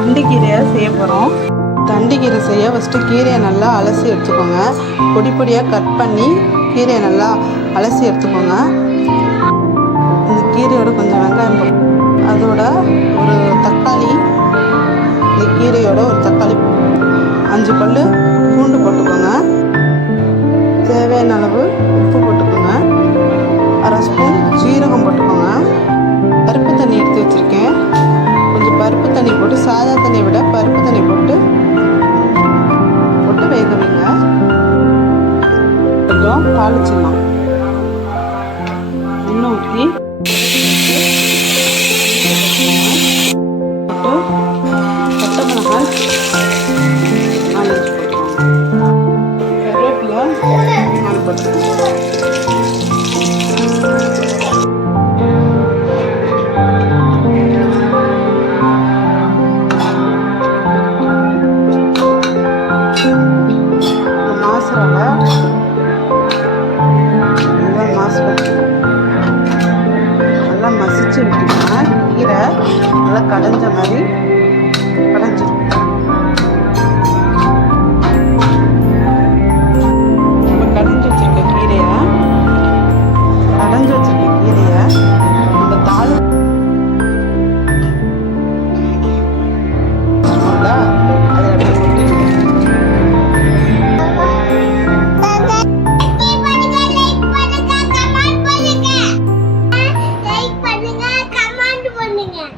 தண்டு கீரையை செய்ய போகிறோம். தண்டு கீரை செய்ய ஃபஸ்ட்டு கீரையை நல்லா அலசி எடுத்துக்கோங்க. பொடி பொடியாக கட் பண்ணி கீரையை நல்லா அலசி எடுத்துக்கோங்க. இந்த கீரையோட கொஞ்சம் வெங்காயம் போட்டு, அதோட ஒரு தக்காளி, இந்த கீரையோட ஒரு தக்காளி, 5 பல் பூண்டு போட்டுக்கோங்க. தேவையான அளவு உப்பு போட்டுக்கோங்க. 1/2 ஸ்பூன் ஜீரகம் போட்டுக்கோங்க. பருப்பு தண்ணி எடுத்து வச்சுருக்கேன். கொஞ்சம் பருப்பு தண்ணி போட்டு, சாதா தண்ணியை விட பருப்பு தண்ணி போட்டு வேக வைங்க. கொஞ்சம் தாளிச்சிடலாம். எண்ணெய் ஊற்றி போட்டு பட்டை மிளகாய் 4 போட்டுக்கோங்க. கருவேப்பிலை 4 போட்டுக்கோங்க. நல்லா மசிச்சு விட்டுருங்க. கீரை நல்லா கடைஞ்ச மாதிரி